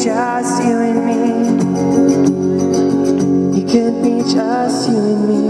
Just you and me. It could be just you and me.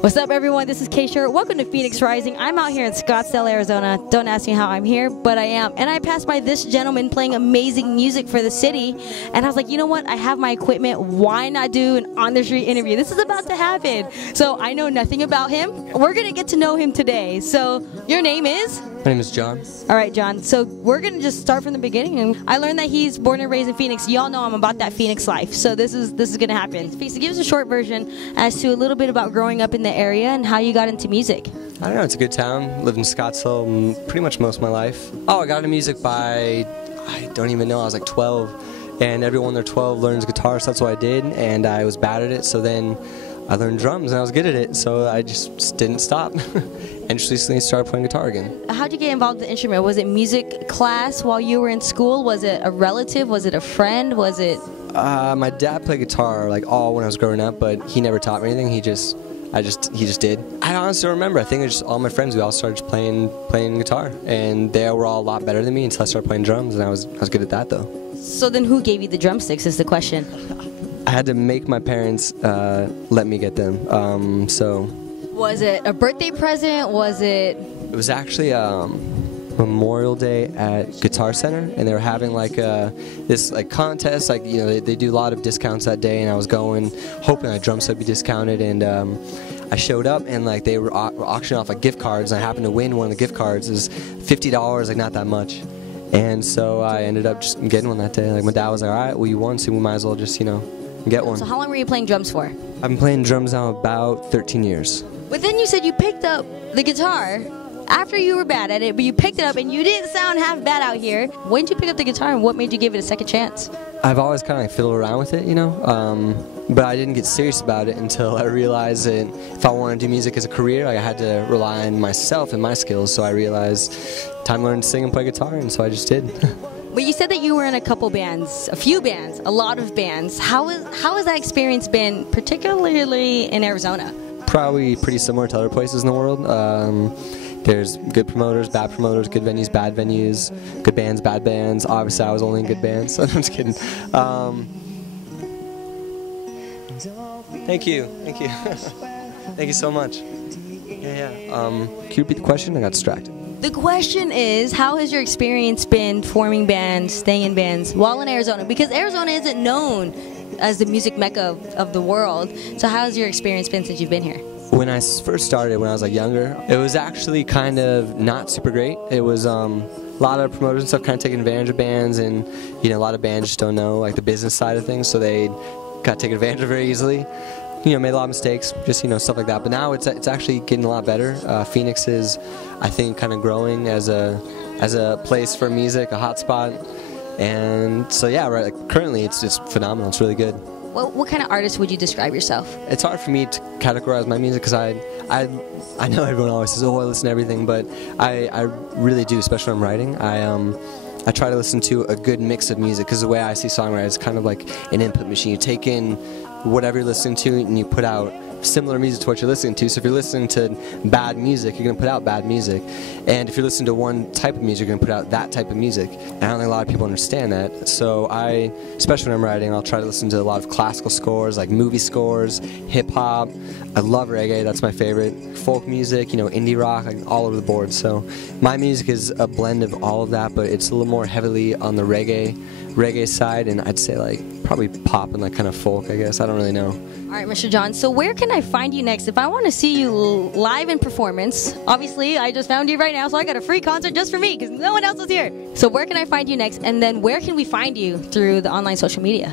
What's up, everyone? This is K.Short. Welcome to Phoenix Rising. I'm out here in Scottsdale, Arizona. Don't ask me how I'm here, but I am. And I passed by this gentleman playing amazing music for the city, and I was like, you know what? I have my equipment. Why not do an on-the-street interview? This is about to happen. So I know nothing about him. We're going to get to know him today. So your name is? My name is John. All right, John. So we're going to just start from the beginning. And I learned that he's born and raised in Phoenix. Y'all know I'm about that Phoenix life. So this is going to happen. So give us a short version as to a little bit about growing up in the area and how you got into music. I don't know, it's a good town. Lived in Scottsdale pretty much most of my life. Oh, I got into music by, I don't even know, I was like 12. And everyone under 12 learns guitar, so that's what I did. And I was bad at it, so then I learned drums and I was good at it. So I just didn't stop. And just recently started playing guitar again. How'd you get involved in the instrument? Was it music class while you were in school? Was it a relative? Was it a friend? Was it? My dad played guitar like all when I was growing up, but he never taught me anything. He just did. I honestly don't remember. I think it was just all my friends. We all started playing guitar, and they were all a lot better than me until I started playing drums, and I was good at that though. So then, who gave you the drumsticks? Is the question. I had to make my parents let me get them. So. Was it a birthday present? Was it? It was actually Memorial Day at Guitar Center, and they were having like this like contest. Like, you know, they do a lot of discounts that day, and I was going hoping that drum set would be discounted, and I showed up, and like they were auctioning off like gift cards, and I happened to win one of the gift cards. It was $50, like not that much. And so I ended up just getting one that day. Like my dad was like, all right, well you won, so we might as well just, you know, get one. So how long were you playing drums for? I've been playing drums now about 13 years. But then you said you picked up the guitar after you were bad at it, but you picked it up and you didn't sound half bad out here. When did you pick up the guitar and what made you give it a second chance? I've always kind of like fiddled around with it, you know, but I didn't get serious about it until I realized that if I wanted to do music as a career, like, I had to rely on myself and my skills. So I realized time to learn to sing and play guitar, and so I just did. But you said that you were in a couple bands, a few bands, a lot of bands. How has that experience been, particularly in Arizona? Probably pretty similar to other places in the world. There's good promoters, bad promoters, good venues, bad venues, good bands, bad bands. Obviously, I was only in good bands, so I'm just kidding. Thank you. Thank you so much. Yeah. Can you repeat the question? I got distracted. The question is, how has your experience been forming bands, staying in bands while in Arizona? Because Arizona isn't known as the music mecca of the world. So how has your experience been since you've been here? When I first started, when I was like younger, it was actually kind of not super great. It was a lot of promoters and stuff kind of taking advantage of bands, and you know, a lot of bands just don't know like the business side of things, so they got taken advantage of very easily. You know, made a lot of mistakes, just, you know, stuff like that. But now it's actually getting a lot better. Phoenix is, I think, kind of growing as a place for music, a hot spot. And so yeah, right. Like, currently, it's phenomenal. It's really good. Well, what kind of artist would you describe yourself? It's hard for me to categorize my music because I know everyone always says, oh, I listen to everything, but I really do, especially when I'm writing. I try to listen to a good mix of music, because the way I see songwriting is kind of like an input machine. You take in whatever you're listening to and you put out similar music to what you're listening to. So if you're listening to bad music, you're going to put out bad music. And if you're listening to one type of music, you're going to put out that type of music. And I don't think a lot of people understand that. So especially when I'm writing, I'll try to listen to a lot of classical scores, like movie scores, hip-hop. I love reggae, that's my favorite. Folk music, you know, indie rock, like all over the board. So my music is a blend of all of that, but it's a little more heavily on the reggae side, and I'd say like probably pop and like kind of folk, I guess. I don't really know. All right, Mr. John, so where can I find you next? If I want to see you live in performance, obviously I just found you right now, so I got a free concert just for me because no one else is here. So where can I find you next? And then where can we find you through the online social media?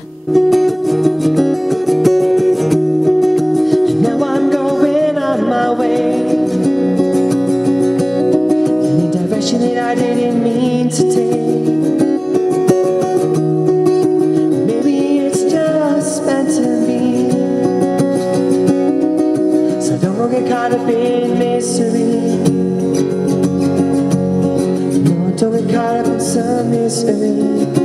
Now I'm going on my way. that I didn't mean to take. Maybe it's just meant to be. So don't get caught up in mystery. No, don't get caught up in some mystery.